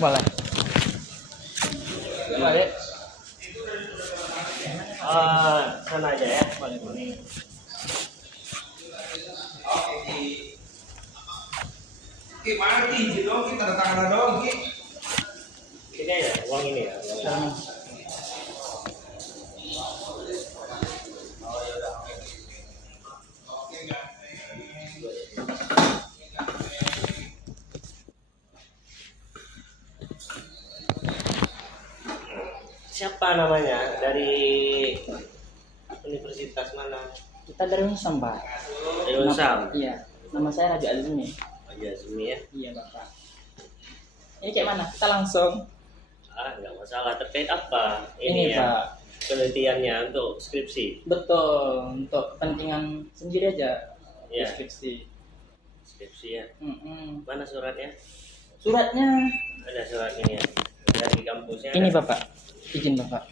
Boleh. Balik. Sana aja ya. Boleh, boleh. Gimana Ki? Dong kita tanda tangan doang Ki. Ini ya, uang ini ya. Dalam. Siapa namanya? Dari universitas mana? Kita dari Unsam, Pak. Dari Unsam. Iya. Nama saya Raja Azmi. Aja Zumi ya. Iya, Bapak. Ini kayak mana? Kita langsung. Nggak masalah. Terkait apa? Ini ya. Pak. Penelitiannya untuk skripsi. Betul. Untuk kepentingan sendiri aja. Iya. Deskripsi. Skripsi ya. Mana suratnya? Suratnya. Ada surat ini ya. Dari kampusnya. Ini ada. Bapak. Izin Bapak.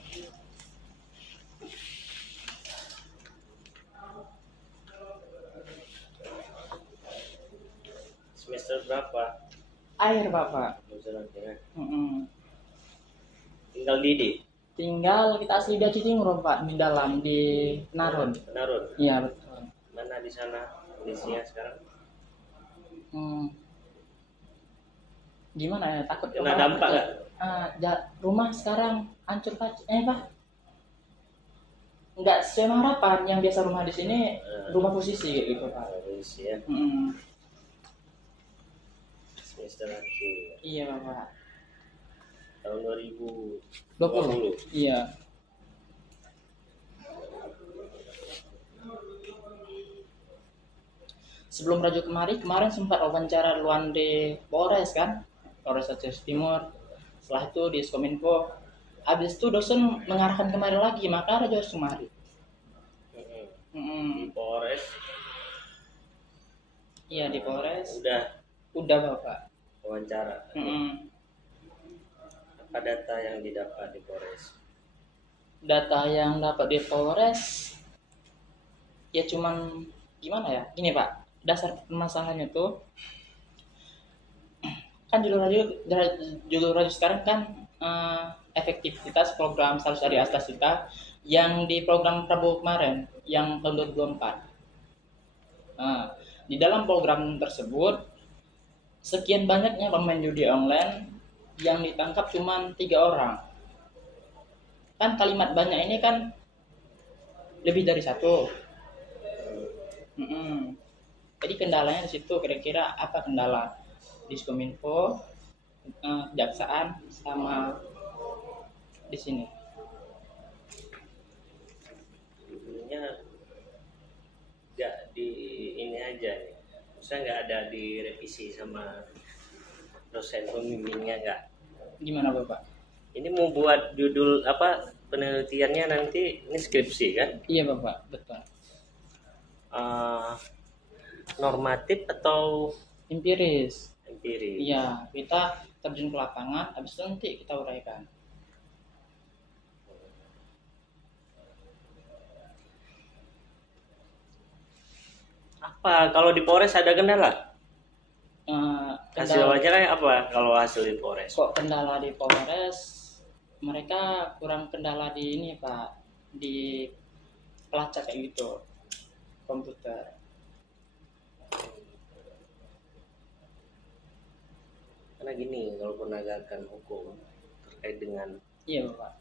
Semester berapa? Air Bapak. Suratnya. Tinggal Tinggal Tinggal kita asli di Citingro Pak, di dalam di Narun. Narun. Iya betul. Mana di sana kondisinya sekarang? Gimana ya? Takut Kena orang dampak takut. nggak? Rumah sekarang hancur Pak. Pak. Enggak sesuai harapan. Yang biasa rumah di sini rumah posisi kayak gitu Pak. Harus ya. Semester akhir. Iya Bapak. Tahun 2020. 20. Iya. Sebelum Raju kemarin sempat wawancara duluan di Polres kan, Polres Aceh Timur. Setelah itu di Skominfo. Habis itu dosen mengarahkan kemari lagi, maka Raju harus kemari. Di Polres. Iya di Polres. Udah Bapak. wawancara. Apa data yang didapat di Polres? Data yang dapat di Polres ya cuman gimana ya? Gini Pak, dasar permasalahannya tuh kan judul radio sekarang kan efektivitas program Salus Adi Astasita yang di program Prabowo kemarin yang tahun 2024. Di dalam program tersebut sekian banyaknya pemain judi online yang ditangkap cuma 3 orang. Kan kalimat banyak ini kan lebih dari 1. Jadi kendalanya di situ, kira-kira apa kendala di Skominfo, kejaksaan sama di sini? Sebenarnya nggak di ini aja nih. Maksudnya nggak ada direvisi sama dosen pembimbingnya nggak? Gimana Bapak? Ini mau buat judul apa penelitiannya nanti ini skripsi kan? Iya Bapak, betul. Normatif atau Empiris. empiris? Iya, kita terjun ke lapangan, habis itu nanti kita uraikan. Apa kalau di Polres ada kendala? Hasil Kendala, wawancara apa kalau hasil di Polres? kok kendala di Polres? Mereka kurang kendala di ini Pak, di pelacak kayak gitu, komputer. Karena gini, kalau penegakan hukum terkait dengan Iya Bapak.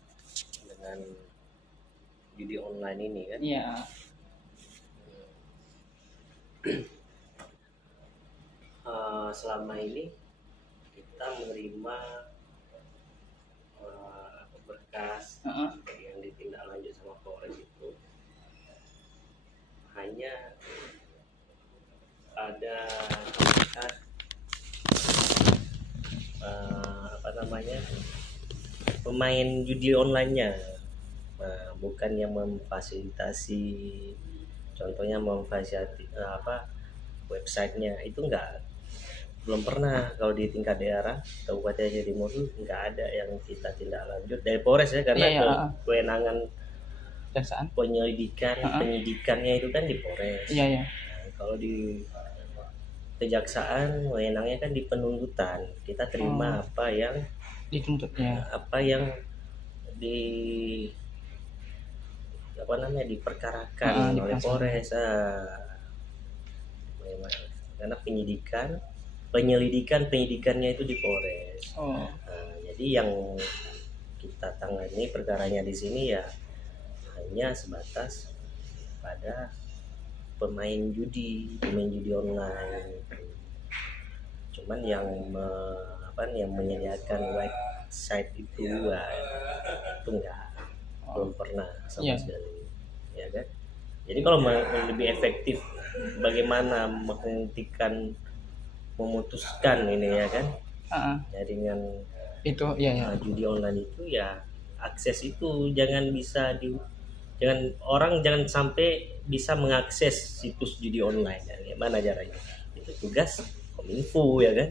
judi online ini kan, Iya. selama ini kita menerima berkas yang ditindaklanjut sama Polres itu hanya ada pemain judi online-nya, bukan yang memfasilitasi, contohnya memfasilitasi websitenya itu belum pernah. Kalau di tingkat daerah Kabupaten Aceh Timur itu nggak ada yang kita tindak lanjut dari Polres ya, karena kewenangan Kejaksaan. penyidikannya itu kan di Polres. Iya. Kalau di kejaksaan wewenangnya kan di penuntutan, kita terima Dituntutnya. apa yang di apa namanya diperkarakan oleh Polres, karena penyelidikannya itu di Polres. Jadi yang kita tangani perkaranya di sini ya hanya sebatas pada pemain judi online. Cuman yang menyediakan website itu itu belum pernah sama sekali, ya kan? Jadi kalau lebih efektif bagaimana memutuskan ini ya kan, jaringan Itu judi online itu ya akses itu jangan sampai bisa mengakses situs judi online. Gimana caranya? Itu tugas Kominfo ya kan,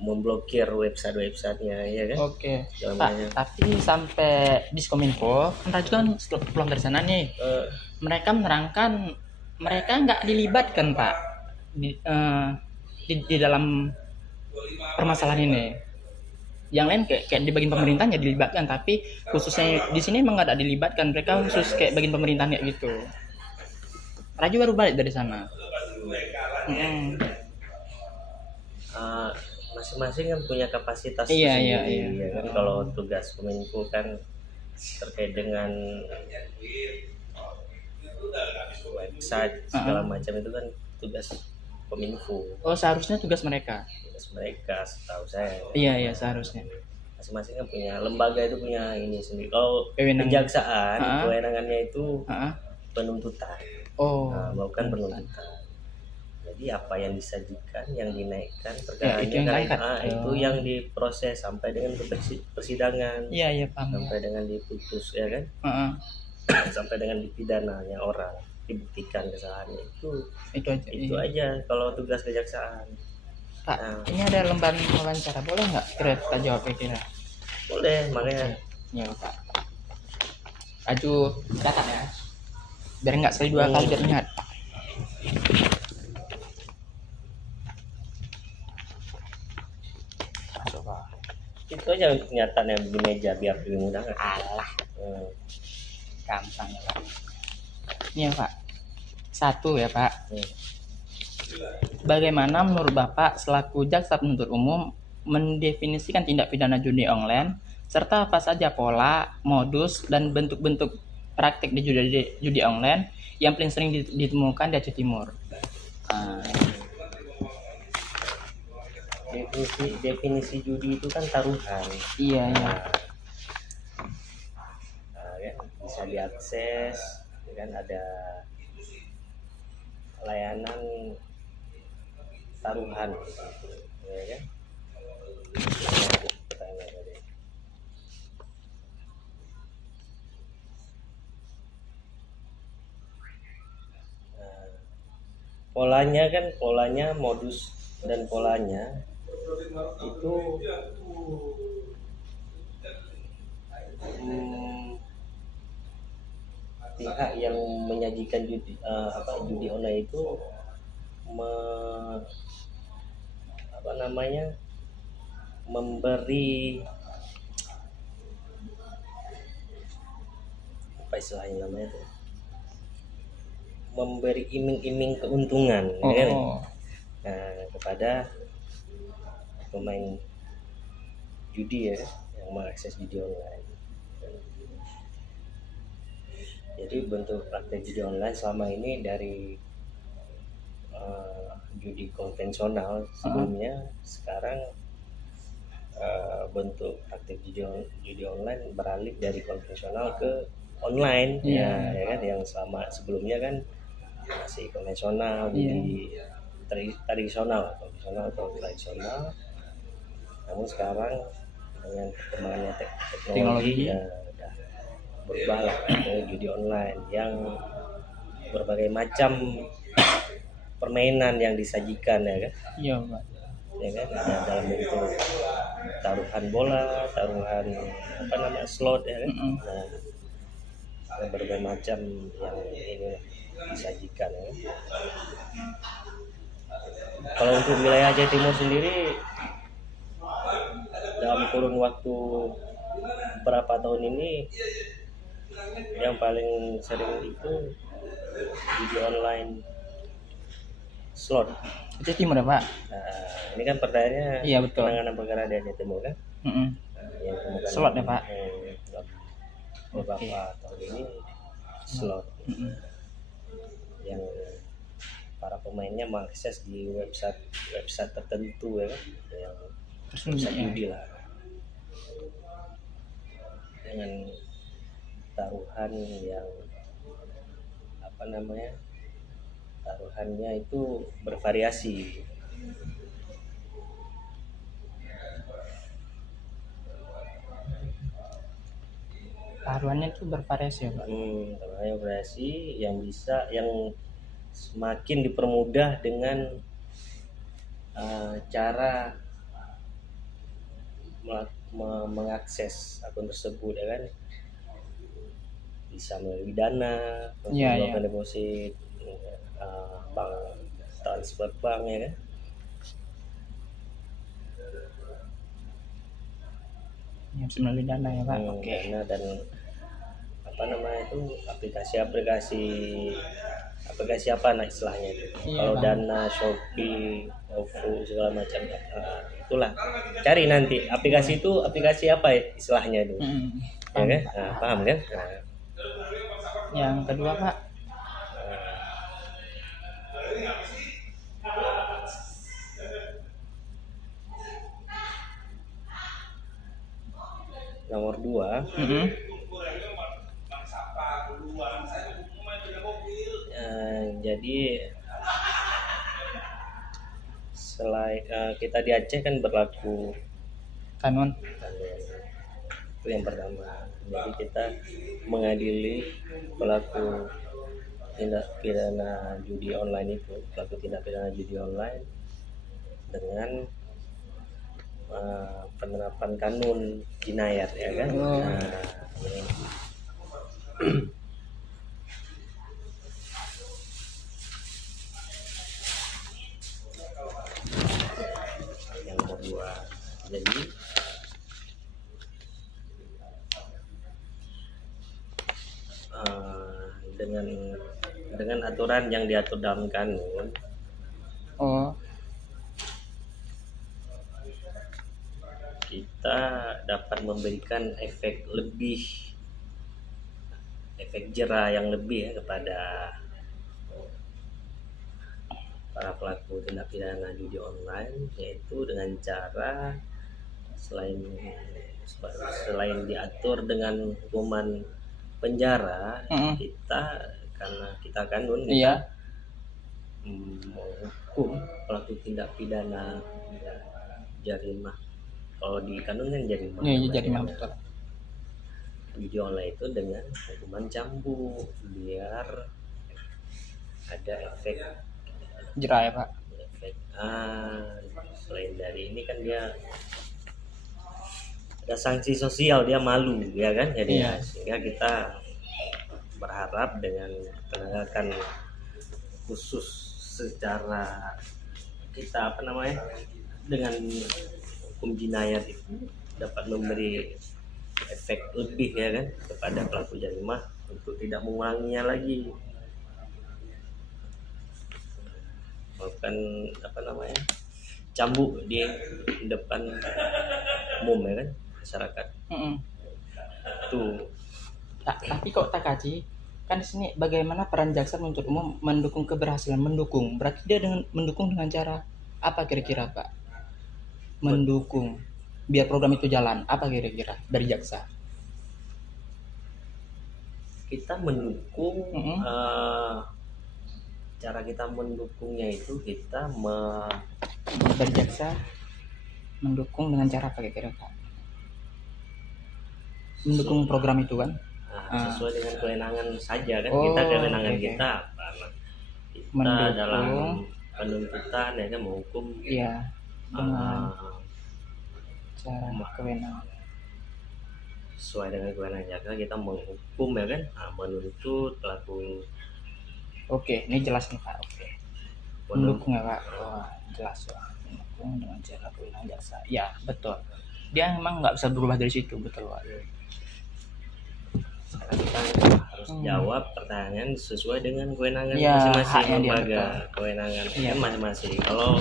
memblokir websitenya ya kan. Oke. Pak, tapi sampai Diskominfo kan Raju kan pulang dari sana nih. Mereka menerangkan mereka nggak dilibatkan Pak di dalam permasalahan ini. Yang lain kayak di bagian pemerintahnya dilibatkan, tapi khususnya di sini emang nggak ada dilibatkan. Mereka khusus kayak bagian pemerintahan kayak gitu. Raju baru balik dari sana. Masing-masing kan punya kapasitas Iya. Ya kan. Kalau tugas Kominfo kan terkait dengan website segala macam itu kan tugas Kominfo. Seharusnya tugas mereka Setahu saya. Iya seharusnya. Masing-masing kan punya lembaga itu punya ini sendiri. Kalau kejaksaan kewenangannya itu penuntutan. Melakukan penuntutan. Jadi apa yang disajikan, yang dinaikkan perkaranya itu yang diproses sampai dengan persidangan. Iya paham. Sampai dengan diputus ya kan. Sampai dengan dipidananya orang, dibuktikan kesalahannya itu aja kalau tugas kejaksaan. Pak, ini ada lembaran wawancara, boleh nggak kita jawab kira? Boleh, makanya. Iya Pak. Aju catat ya, biar nggak sekali dua kali biar ingat. Itu aja kenyataannya di meja biar lebih mudah. Alah. Gampang ya Pak. Ini ya Pak. Satu ya Pak. Bagaimana menurut Bapak selaku jaksa penuntut umum mendefinisikan tindak pidana judi online serta apa saja pola, modus dan bentuk-bentuk praktik di judi online yang paling sering ditemukan di Aceh Timur? Definisi judi itu kan taruhan. Iya. Bisa diakses, kan ada layanan taruhan, ya kan? Polanya modus dan polanya itu pihak yang menyajikan judi online itu memberi memberi iming-iming keuntungan kan? Kepada pemain judi ya yang mengakses judi online. Jadi bentuk praktek judi online selama ini dari judi konvensional sebelumnya, sekarang bentuk praktek judi online beralih dari konvensional ke online. Ya kan, yang selama sebelumnya kan masih konvensional, judi konvensional atau tradisional. Namun sekarang dengan perkembangannya teknologi udah berubah lah ke judi online yang berbagai macam permainan yang disajikan ya kan. Iya Pak. Ya kan, ada dalam bentuk taruhan bola, taruhan slot ya kan. Berbagai macam yang ini disajikan ya. Kalau untuk wilayah Aceh Timur sendiri dalam kurun waktu berapa tahun ini yang paling sering itu judi online slot. Aceh Timur ya Pak? Ini kan pertanyaannya Iya, betul. penanganan perkara di Aceh Timur kan. Mm-mm. Yang kemudian Slot ya, Pak? Beberapa tahun ini slot. Mm-mm. Yang para pemainnya mengakses di website tertentu ya kan, yang website judi lah, dengan taruhan yang taruhannya itu bervariasi. Taruhannya itu bervariasi ya Pak? Taruhannya bervariasi yang semakin dipermudah dengan cara mengakses akun tersebut ya kan, bisa melalui Dana, melakukan deposit, bank transfer bank ya kan. Yang melalui Dana ya Pak? Oke. Dana dan aplikasi apa istilahnya itu. Kalau Dana, Shopee, OVO segala macam, itulah. Cari nanti aplikasi itu aplikasi apa istilahnya itu. Ya kan? Paham kan? Yang kedua Pak, nomor 2. Jadi selain kita di Aceh kan berlaku kanun itu yang pertama. Jadi kita mengadili pelaku tindak pidana judi online dengan penerapan kanun jinayat ya kan. Yang nomor 2. Jadi dengan aturan yang diatur dalam kanun, kita dapat memberikan efek jera yang lebih ya kepada para pelaku tindak pidana judi online, yaitu dengan cara selain diatur dengan hukuman penjara, karena kita kanun menghukum pelaku tindak pidana jarimah. Kalau di kanun kan jarimah betul. Judi online itu dengan hukuman cambuk biar ada efek jera ya Pak? Selain dari ini kan dia ada sanksi sosial, dia malu ya kan, jadi sehingga kita berharap dengan penegakan khusus secara kita dengan hukum jinayat itu dapat memberi efek lebih ya kan kepada pelaku jarimah untuk tidak mengulanginya lagi, melakukan cambuk di depan umum ya kan masyarakat. Tuh. Tapi kok Takaji kan di sini bagaimana peran jaksa penuntut umum mendukung keberhasilan berarti dia mendukung dengan cara apa kira-kira Pak? Mendukung biar program itu jalan, apa kira-kira dari jaksa? Kita mendukung cara kita mendukungnya itu kita dari jaksa mendukung dengan cara apa kira-kira Pak? Mendukung program itu kan? Sesuai dengan kewenangan saja kan, kita kewenangan kita dalam penuntutan ya kan, menghukum dengan cara kewenangan sesuai dengan kewenangan jaksa, kita menghukum ya kan, menuntut pelaku. Ini jelas nih Pak. mendukung ya Pak. Wah, jelas ya, mendukung dengan cara kewenangan jaksa. Ya betul, dia memang nggak bisa berubah dari situ, betul Pak. Sekarang kita harus jawab pertanyaan sesuai dengan kewenangan Ya, masing-masing haknya dia, lembaga, betul. kewenangan Iya, kan masing-masing. Kalau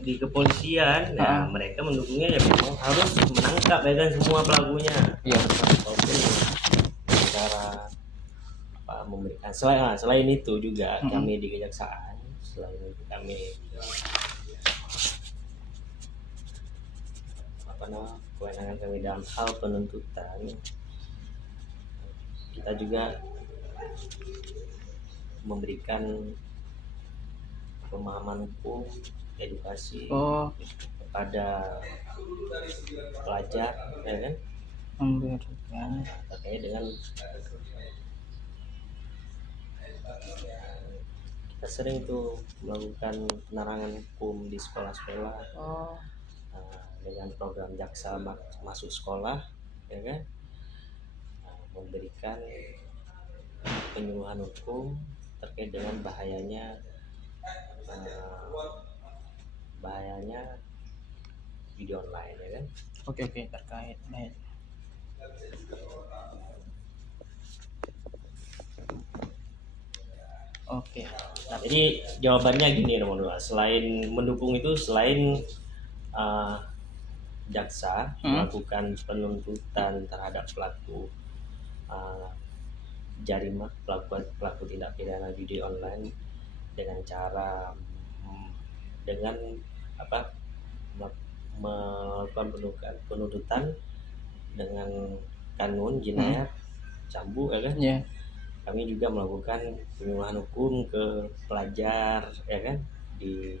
di kepolisian, ya mereka mendukungnya ya memang harus menangkap ya kan semua pelakunya. Iya betul. Walaupun cara apa memberikan selain itu juga kami di kejaksaan, selain itu kami apa namanya kewenangan kami dalam hal penuntutan, kita juga memberikan pemahaman hukum, edukasi Oh, kepada pelajar ya kan memberikan. terkait dengan kita sering tuh melakukan penerangan hukum di sekolah-sekolah Oh, dengan program jaksa masuk sekolah ya kan. Memberikan penyuluhan hukum terkait dengan bahayanya video online ya kan. oke terkait. Baik. Oke. Jadi jawabannya gini teman-teman, selain mendukung itu selain jaksa melakukan penuntutan terhadap pelaku pelaku tindak pidana judi online dengan cara dengan apa melakukan penuntutan dengan kanun jinayat cambuk ya kan. Ya. Kami juga melakukan penyuluhan hukum ke pelajar ya kan di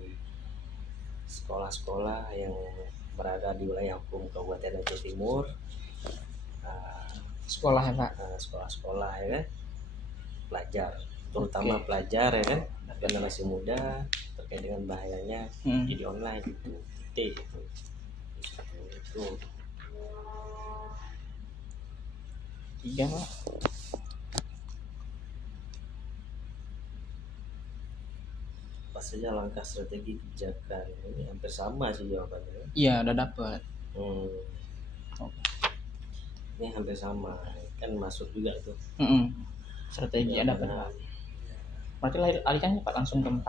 sekolah-sekolah yang berada di wilayah hukum Kabupaten Aceh Timur. Sekolah ya Pak. Sekolah-sekolah ya kan, pelajar terutama pelajar ya kan, generasi muda terkait dengan bahayanya judi online itu itu Tiga Pak. apa saja langkah strategi kebijakan ini hampir sama sih jawabannya. Iya udah dapat. Ini hampir sama kan masuk juga tuh. Strategi ada benar. Berarti alihkannya Pak langsung ke 4.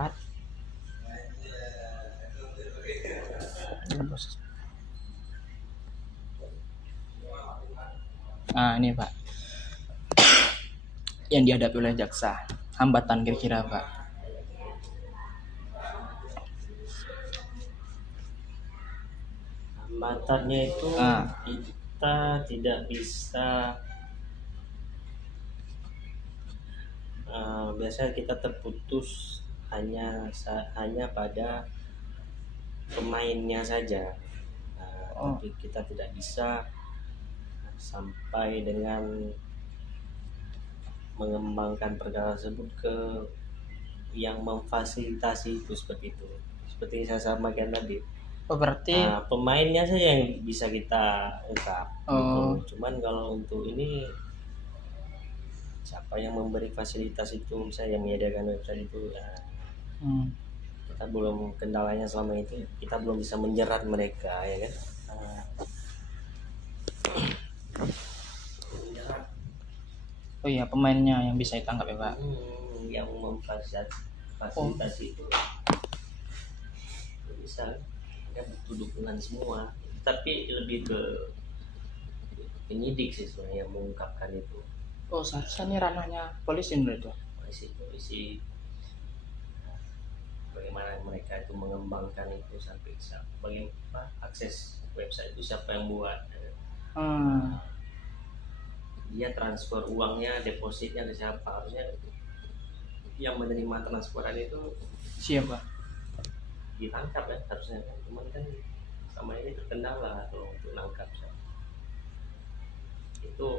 Nah ini Pak yang dihadapi oleh jaksa, hambatan kira-kira Pak. Hambatannya itu kita tidak bisa biasanya kita terputus hanya pada pemainnya saja, tapi kita tidak bisa sampai dengan mengembangkan perkara tersebut ke yang memfasilitasi itu seperti itu. Seperti saya sampaikan tadi. Berarti pemainnya saja yang bisa kita ungkap. Gitu. Cuman kalau untuk ini siapa yang memberi fasilitas itu, misalnya yang menyediakan website itu, kita belum kendalanya selama itu kita belum bisa menjerat mereka ya kan. Oh iya pemainnya yang bisa ditangkap ya Pak. Yang memfasilitasi itu bisa ada butuh dukungan semua, tapi lebih ke penyidik sih sebenarnya yang mengungkapkan itu. Oh seharusnya ini ranahnya polisi menurut itu. Polisi bagaimana mereka itu mengembangkan itu sampai bagaimana akses website itu siapa yang buat. Dia transfer uangnya, depositnya ke siapa, harusnya yang menerima transferan itu siapa? Ditangkap ya harusnya kan, cuman kan sama ini terkendala kalau untuk nangkap itu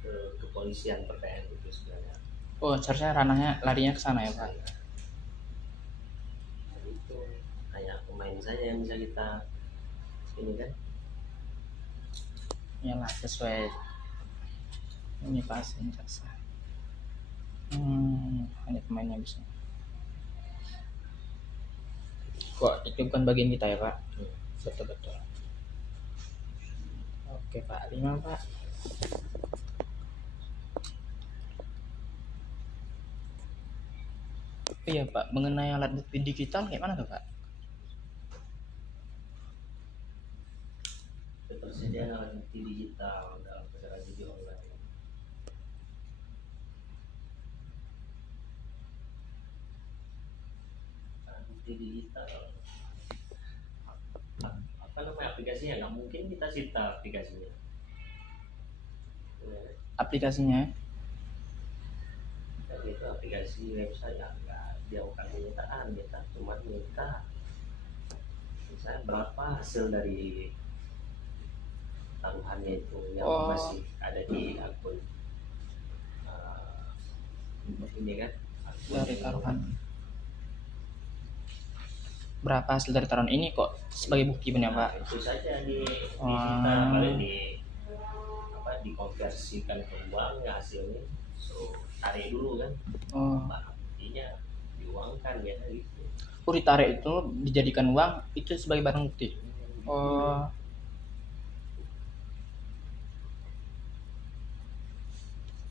ke kepolisian PPN itu sebenarnya. Oh seharusnya ranahnya larinya ke sana ya Pak. Jadi itu hanya pemain saja yang bisa kita ini kan. Iyalah sesuai ini Pak jaksa. Hanya pemainnya bisa. Kok itu bukan bagian kita ya Pak? Betul betul. Oke Pak, 5 Pak. Iya Pak, mengenai alat bukti digital kayak mana tuh Pak? Ketersediaan alat bukti digital dalam perkara judi online. Alat bukti digital. Apa namanya aplikasinya? Nggak mungkin kita sita aplikasinya. Aplikasinya? Tapi itu aplikasi website nggak dia bukan penyitaan, kita cuma minta misalnya berapa hasil dari taruhannya itu yang masih ada di akun ini kan Dari taruhan. Berapa hasil dari taruhan ini kok sebagai bukti benar Pak? itu saja disita paling dikonversikan ke uang hasilnya, so tarik dulu kan, buktinya diuangkan ya gitu. Ditarik itu dijadikan uang itu sebagai barang bukti.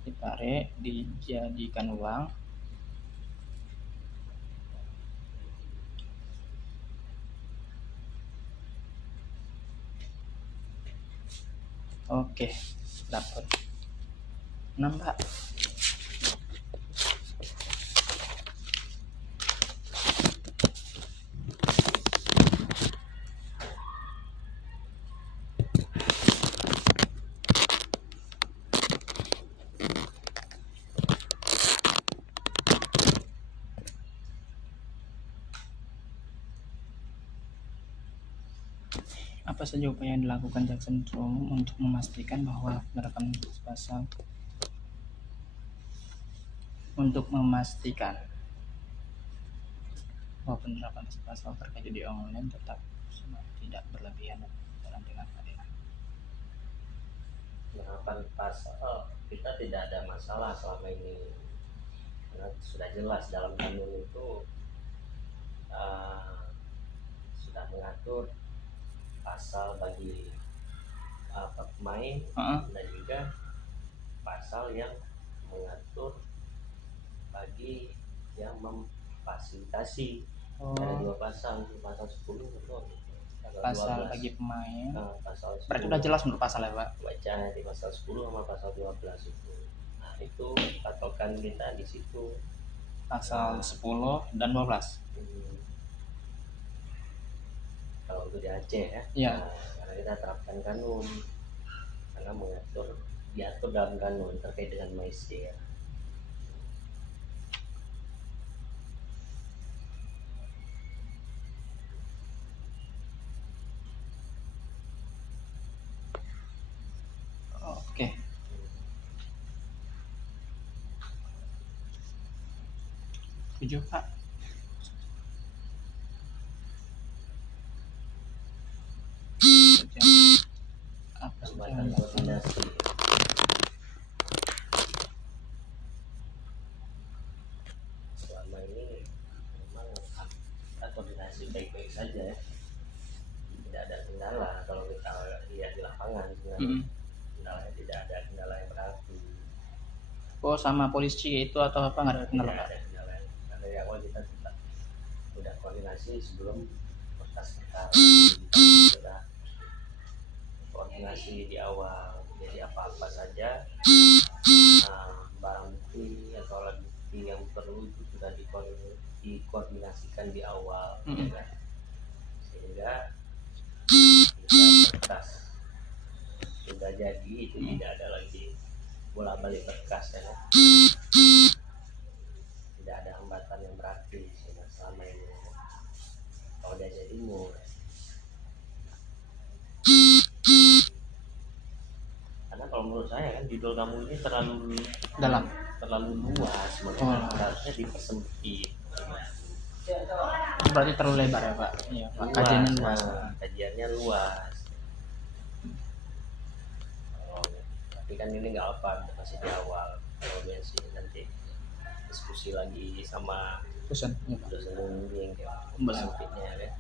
Ditarik dijadikan uang. Oke, dapat 6 Pak. Apa saja upaya yang dilakukan jaksa penuntut umum untuk memastikan bahwa penerapan pasal terkait judi online tetap tidak berlebihan dalam dengan keadilan. Penerapan pasal kita tidak ada masalah selama ini karena sudah jelas dalam kanun itu sudah mengatur pasal bagi pemain dan juga pasal yang mengatur bagi yang memfasilitasi. Ada 2 pasal 10 itu pasal 12. Bagi pemain pasal 10. Berarti udah jelas menurut pasal ya Pak? Baca di pasal 10 sama pasal 12 itu. Nah itu patokan kita di situ pasal 10 dan 12. Kalau untuk di Aceh ya, ya. Karena kita terapkan kanun karena diatur dalam kanun terkait dengan maisir. Oke. Tujuh Pak. Jabatan koordinasi. Selama ini memang kita koordinasi baik-baik saja ya. Tidak ada kendala kalau kita lihat di lapangan sebenarnya. Kendalanya tidak ada kendala yang berarti. Sama polisi itu atau apa nggak ada kendala? Tidak ada kendala. Karena di awal kita sudah koordinasi sebelum berkas perkara sudah koordinasi di awal, jadi apa-apa saja barang bukti atau alat bukti yang perlu itu sudah dikoordinasikan di awal, ya kan? Sehingga berkas sudah jadi itu tidak ada lagi bolak-balik berkas ya kan? Tidak ada hambatan yang berarti selama ini kalau di Aceh Timur. Karena kalau menurut saya kan judul kamu ini terlalu dalam, terlalu luas, makanya harusnya dipersempit. Berarti terlalu lebar ya Pak? Iya Pak. Kajiannya luas. Kajiannya luas. Tapi kan ini nggak apa, masih di awal. Kalau nanti diskusi lagi sama Dosen. Iya, Pak. dosen pembimbing kayak Betul. sempitnya kan.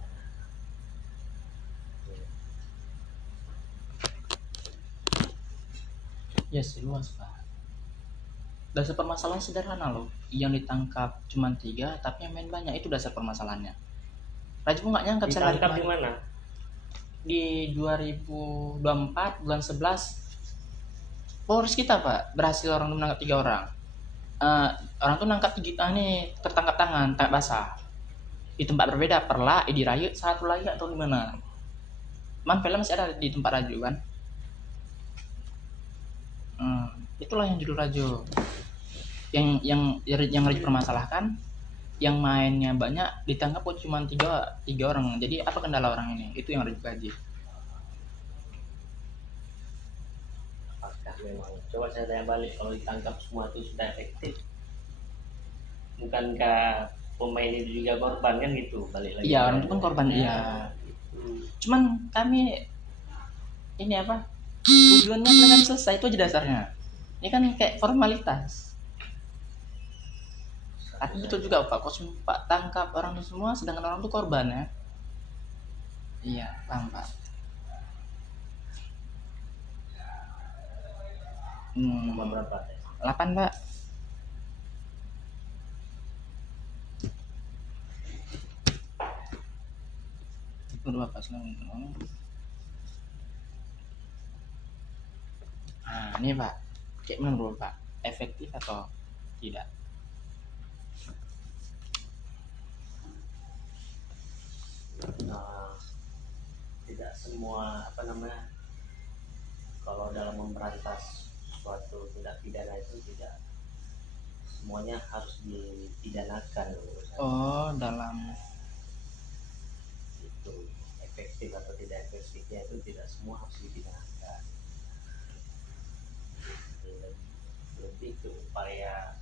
Ya sih luas, Pak. Dasar permasalahan sederhana loh. Yang ditangkap cuma 3, tapi yang main banyak, itu dasar permasalahannya. Raju nggak nyangka bisa lari Ditangkap di kemana. mana? Di 2024 bulan 11, Polres kita, Pak, berhasil orang menangkap 3 orang. Orang tuh nangkap ini tertangkap tangan, tangkap basah. Di tempat berbeda, Perla, Edi Raya, satu lagi atau di mana? Man film masih ada di tempat Raju kan? Itulah yang judul Raju. Yang Raju permasalahkan, yang mainnya banyak ditangkap kok cuma tiga orang. Jadi apa kendala orang ini? Itu yang Raju kaji. Apakah memang, coba saya tanya balik, kalau ditangkap semua itu sudah efektif, bukankah pemain itu juga korban kan gitu, balik lagi. Iya, orang itu kan korban dia. Cuman kami ini apa? Tujuannya kan selesai, itu aja dasarnya. Ini kan kayak formalitas. Tapi betul juga Pak, kok Pak tangkap orang itu semua, sedangkan orang itu korban ya. Iya, paham Pak. Nomor berapa? 8 Pak. Itu Pak, selamat. Nah, ini Pak. Kayak menurut Pak, efektif atau tidak? Tidak semua kalau dalam memberantas suatu tindak pidana itu tidak semuanya harus dipidanakan menurut saya. Oh, dalam Itu efektif atau tidak efektifnya itu tidak semua harus dipidanakan. Lebih ke upaya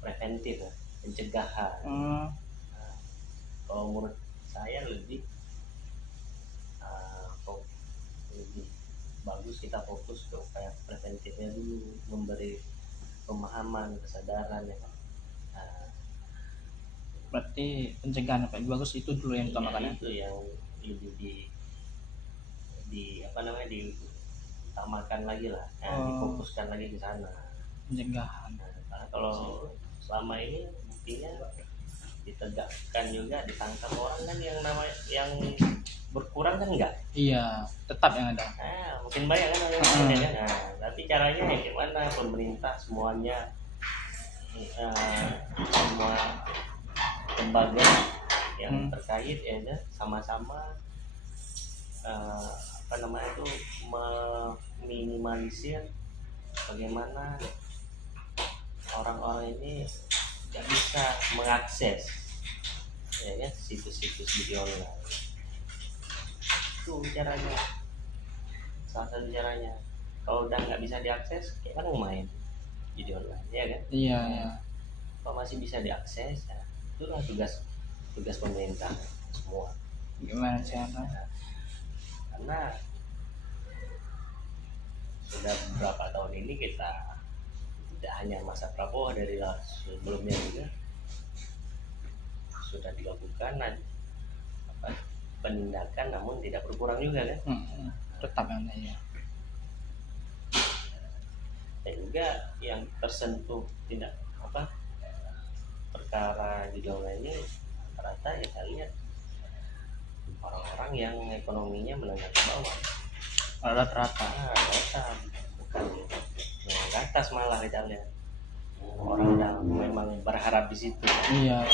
preventif, pencegahan. Kalau menurut saya lebih bagus kita fokus ke upaya preventifnya dulu, memberi pemahaman, kesadaran ya. berarti pencegahan Pak, bagus itu dulu yang utamakan ya. Itu yang lebih diutamakan lagi lah, difokuskan lagi ke sana. Pencegahan. Karena kalau selama ini buktinya ditegakkan juga, ditangkap orang kan yang berkurang kan enggak? Iya, tetap yang ada. Mungkin banyak kan yang ada kan. Tapi caranya ya gimana pemerintah semuanya, semua lembaga yang terkait ya sama-sama meminimalisir bagaimana orang-orang ini tidak bisa mengakses ya kan situs-situs video online. Itu caranya, salah satu caranya. Kalau udah nggak bisa diakses, kayak kan main video online ya kan. Iya. Kalau masih bisa diakses, ya, itulah tugas pemerintah semua. Gimana caranya? Karena sudah beberapa tahun ini kita tidak hanya masa Prabowo, dari sebelumnya juga sudah dilakukan penindakan, namun tidak berkurang juga kan. Tetap yang ada ya. Dan juga yang tersentuh perkara video online ini rata ya kita lihat orang-orang yang ekonominya menengah ke bawah. Rata-rata. Bukan yang ke atas malah kita lihat. Orang udah memang berharap di situ. Iya.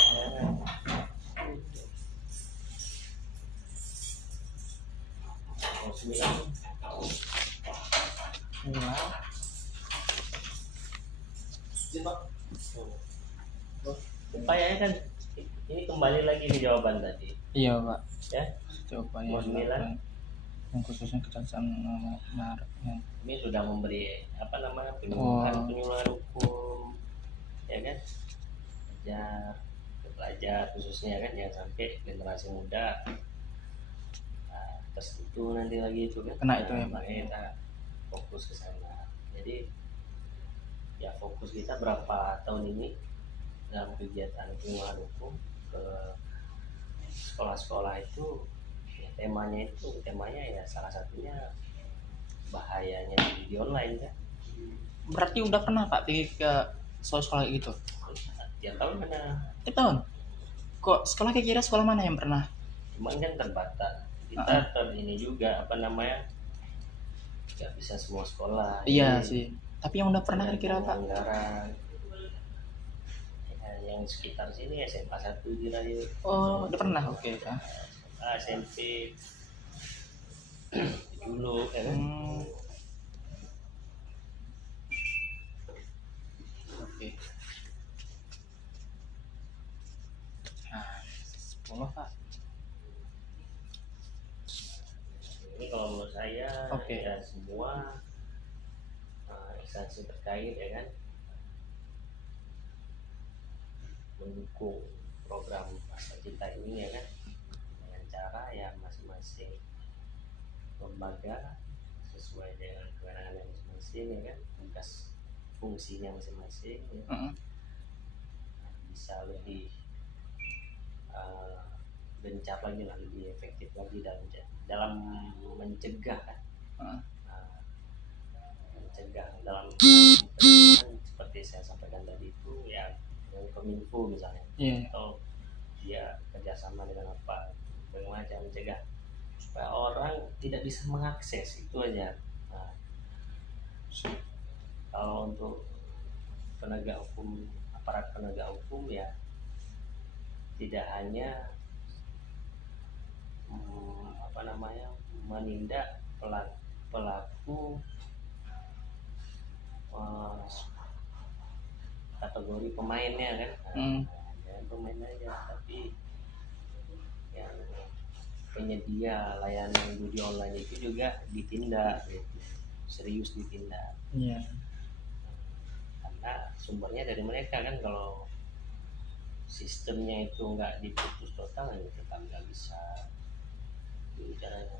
Upayanya kan ini kembali lagi di jawaban tadi. Iya Pak. Ya. Coba ya. Mau 9. Yang khususnya kejahatan menarik. Ini sudah memberi penyuluhan hukum, ya kan? Pelajar khususnya kan, jangan sampai generasi muda tersentuh nanti lagi itu kan. Kena itu ya Pak. Kita fokus ke sana. Jadi ya fokus kita berapa tahun ini dalam kegiatan pengembangan hukum ke sekolah-sekolah itu ya, temanya ya salah satunya bahayanya di online kan. Berarti udah pernah Pak pergi ke sekolah gitu? Tiap tahun mana, Tiap tahun? Kok sekolah kira-kira sekolah mana yang pernah? cuman kan terbatas kita ini juga apa namanya, nggak bisa semua sekolah. Iya Jadi, sih. Tapi yang udah pernah kira-kira Pak? anggaran ya, yang sekitar sini SMA 1 Dirayu, Oh, udah pernah. Oke Pak. SMP dulu ya kan. Oke. Nah, 10 Pak. Ini kalau menurut saya Oke. ya semua instansi terkait ya kan mendukung program Masa Cita ini ya kan, dengan cara ya masing-masing lembaga sesuai dengan kewenangan masing-masing ya kan, tugas fungsinya masing-masing ya. Bisa lebih gencar lagi lah, lebih efektif lagi dalam mencegah kan. Mencegah dalam pencegahan seperti saya sampaikan tadi itu ya, dengan Kominfo misalnya, atau dia kerjasama dengan apa, bagaimana cara mencegah supaya orang tidak bisa mengakses itu aja. Nah, kalau untuk penegak hukum, aparat penegak hukum ya tidak hanya menindak pelaku kategori pemainnya kan, pemain aja, tapi yang penyedia layanan judi online itu juga ditindak gitu. Serius ditindak. Karena sumbernya dari mereka kan, kalau sistemnya itu nggak diputus total ya tetap nggak bisa caranya.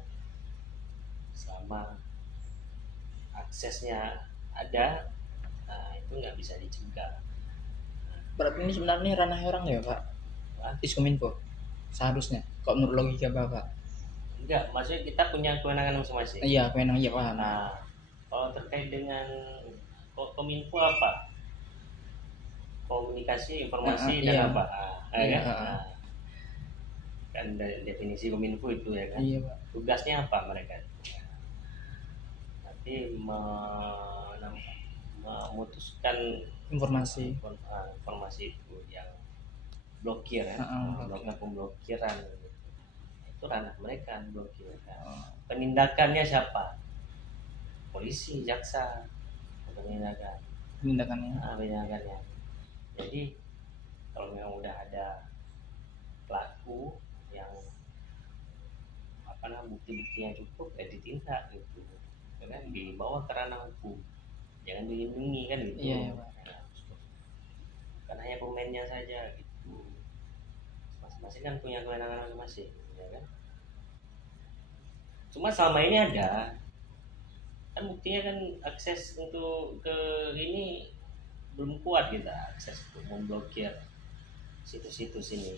Selama aksesnya ada, nah itu nggak bisa dicegah. Berarti ini sebenarnya ranah orang ya Pak? Diskominfo seharusnya, kok menurut logika Bapak? Enggak, maksudnya kita punya kewenangan masing-masing. Iya, kewenangan ya Pak. Nah, kalau terkait dengan Kominfo apa? Komunikasi, informasi dan iya. apa? Iya, kan? Kan dari definisi Kominfo itu ya kan. Iya Pak. Tugasnya apa mereka? Nanti memutuskan informasi itu yang blokir ya, melakukan pemblokiran gitu. Itu ranah mereka, blokir kan. Penindakannya siapa? Polisi, jaksa, Penindakannya. Jadi kalau memang udah ada pelaku yang bukti-buktinya cukup ya ditindak gitu, kan dibawa ke ranah hukum, jangan dilindungi kan gitu. Iya Pak. Bukan hanya pemainnya saja gitu, masing-masing kan punya kewenangan masing-masing ya kan. Cuma selama ini ada kan buktinya kan, akses untuk ke ini belum kuat kita, akses untuk memblokir situs-situs ini.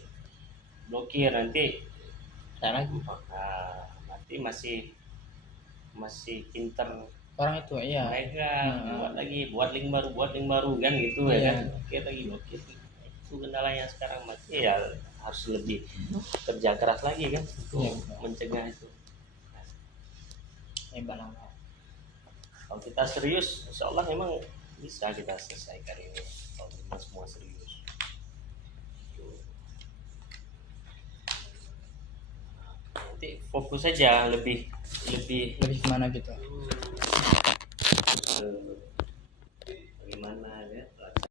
Blokir nanti lagi. Nanti masih pinter orang itu ya. Mereka buat link baru kan gitu ya kan. Blokir. Itu kendalanya sekarang, masih ya harus lebih kerja keras lagi kan untuk mencegah itu. Hebat lah. Kalau kita serius, insya Allah memang bisa kita selesaikan ini. Kalau kita semua serius. Nanti fokus saja lebih kemana gitu? Bagaimana